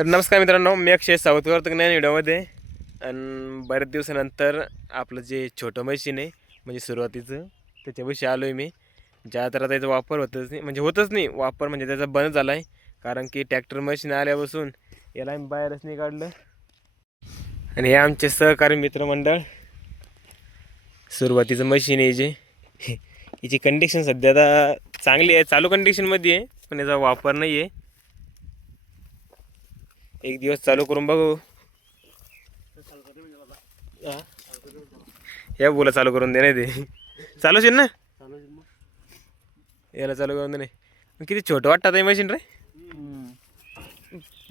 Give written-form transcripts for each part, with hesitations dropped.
तर नमस्कार मित्रांनो, मी अक्षय सावतकर तर नाही व्हिडिओमध्ये. आणि बऱ्याच दिवसानंतर आपलं जे छोटं मशीन आहे म्हणजे सुरुवातीचं त्याच्याविषयी आलो आहे मी. ज्या तर त्याचा वापर होतच नाही वापर म्हणजे त्याचा बंद झाला आहे. कारण की ट्रॅक्टर मशीन आल्यापासून याला आम्ही बाहेरच नाही काढलं. आणि हे आमचे सहकारी मित्रमंडळ. सुरुवातीचं मशीन आहे जे याची कंडिशन सध्या आता चांगली आहे, चालू कंडिशनमध्ये आहे, पण याचा वापर नाही आहे. एक दिवस चालू करून बघू. या बोला चालू करून दे, नाही ते चालूच ना, याला चालू करून दे. नाही किती छोटं वाटतं हे मशीन रे.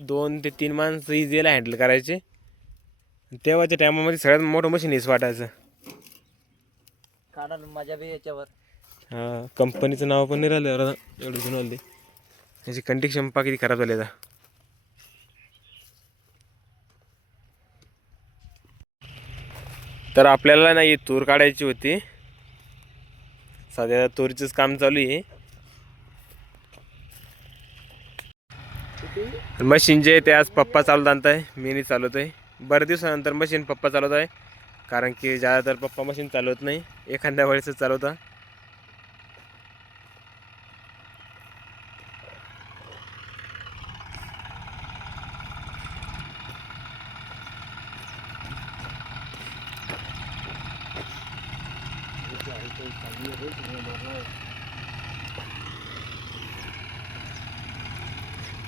2 ते 3 माणसं इझीला हँडल करायचे. तेव्हाच्या टायमामध्ये सगळ्यात मोठं मशीन हेच वाटायचं. काढा मजा बी याच्यावर. हा, कंपनीचं नाव पण नाही राहिलं एवढं जुनं आलं. याची कंडिशन पहा किती खराब झाली आता. तर आपल्याला नाही तूर काढायची होती. सध्या तूरचंच काम चालू आहे. मशीन जे ते आज पप्पा चालवत आणताय, मी नाही चालवत आहे. बऱ्याच दिवसानंतर मशीन पप्पा चालवत आहे. कारण की ज्यादातर पप्पा मशीन चालवत नाही, एखाद्या वेळेसच चालवता.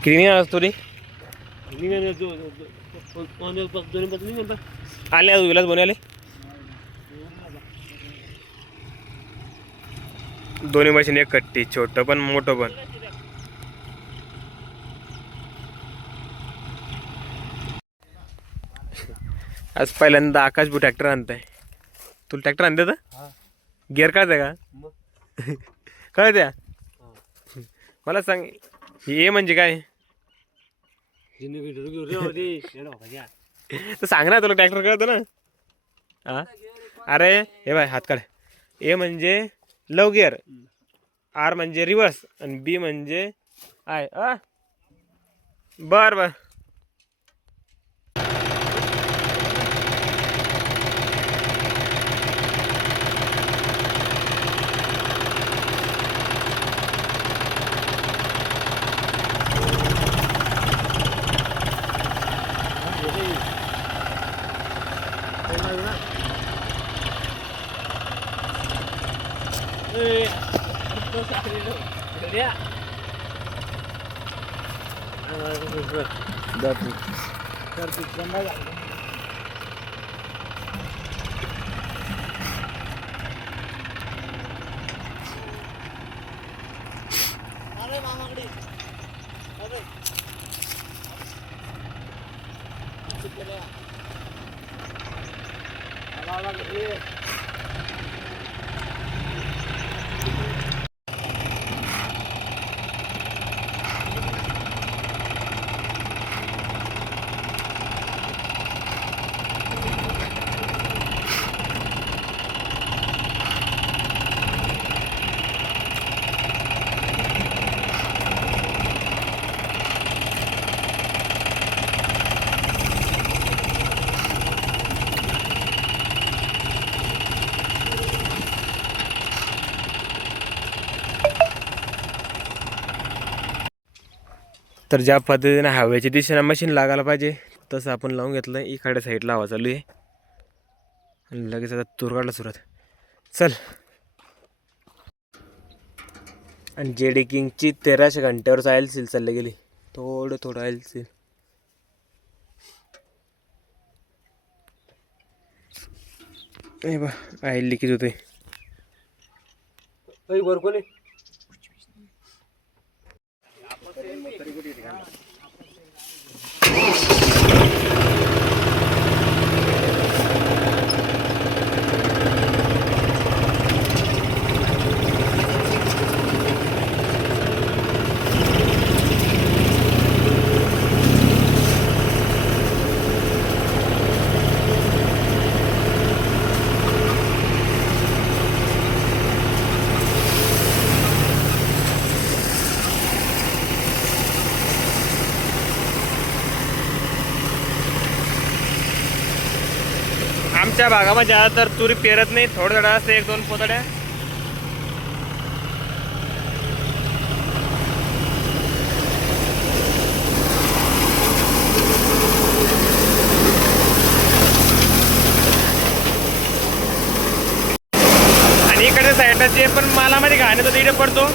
किती असतो रे आले विलास बनवले दोन्ही मशीन एक कट्टी, छोटं पण मोठं पण. आज पहिल्यांदा आकाश भू ट्रॅक्टर आणताय. तुला ट्रॅक्टर आणते तर गिअर काढते का? कळत्या मला सांग, हे म्हणजे काय तर सांग ना, तुला ट्रॅक्टर कळतं ना. हा, अरे हे बाय हात काढ. ए म्हणजे लव गिअर, आर म्हणजे रिवर्स आणि बी म्हणजे आय. बर बर. तर ज्या पद्धतीने हवेच्या दिशेने मशीन लागायला पाहिजे तसं आपण लावून घेतलं. इकडे साईडला हवा चालू आहे आणि लगेच आता तूर काढला सुरुवात. चल. आणि जेडी किंगची 1300 घंट्यावर ऑइल सील चालली गेली. थोडं ऑइल सील. ए बा ऑइल लिकेज होते. आमच्या भागामध्ये तर तुरी पेरत नाही, थोडं थोडं असते, 1-2 पोतड्या. आणि इकडच्या साईडला जे पण मालामध्ये घाण तो तिथे पडतो.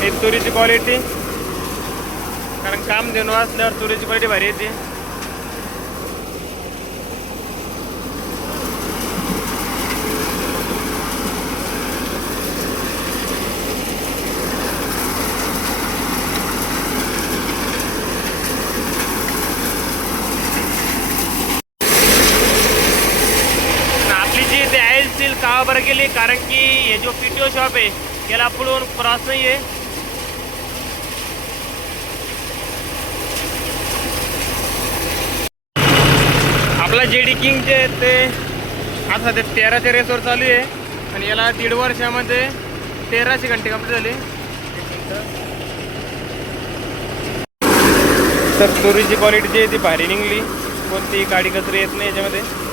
ही तुरीची क्वालिटी, कारण काम देणं असल्यावर तुरीची क्वालिटी भारी येते. आपली जी ते आहे का बरं गेली, कारण की हे जो PTO शॉप आहे याला पुढून क्रॉस नाही आहे. आपला JD किंग जे ते आता ते 13च्या रेसवर चालू आहे आणि याला 1.5 वर्षामध्ये 1300 घंटे कंप्लीट झाले. तर तुरीची क्वालिटी जी आहे ती भारी निघली, कोणती काडी कचरी येत नाही याच्यामध्ये.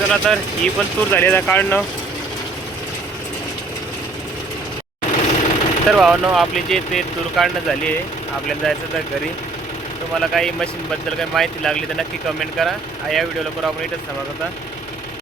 चला तर ही पण तूर झाली आहे काढणं. तर भावांनो, आपली जी ते तूर काढणं झाली आहे. आपल्याला जायचं तर घरी. तुम्हाला काही मशीनबद्दल काही माहिती लागली तर नक्की कमेंट करा. या व्हिडिओला करू आपण इथंच थांबत होता.